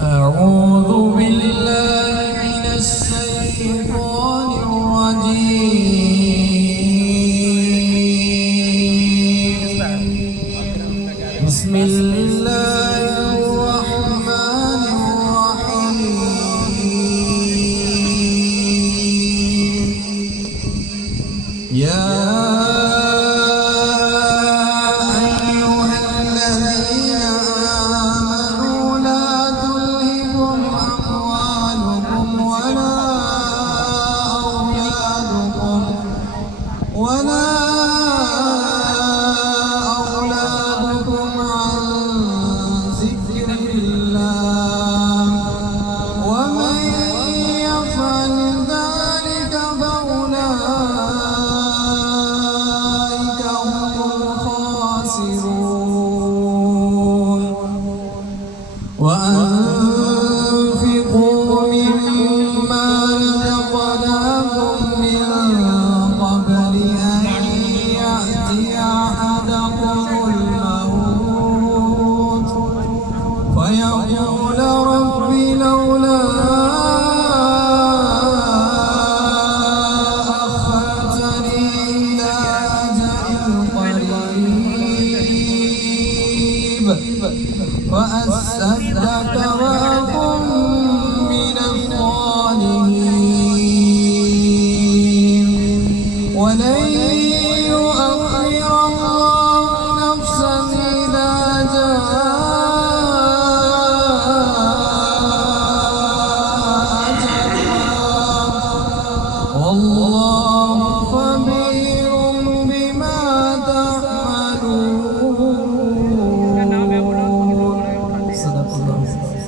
أعوذ بالله من الشيطان الرجيم. بسم الله الرحمن الرحيم. يا ولا أولادكم عن ذكر الله ومن يفعل ذلك فأولئك هم الخاسرون. وأنفقوا مما رزقناكم من قبل أن يأتي أحدكم الموت فيقول رب لولا أخرتني إلى أجل قريب فأصدق وأكن من الصالحين ولن يؤخر الله نفسا إذا جاء أجلها والله خبير بما تعملون. صدق الله.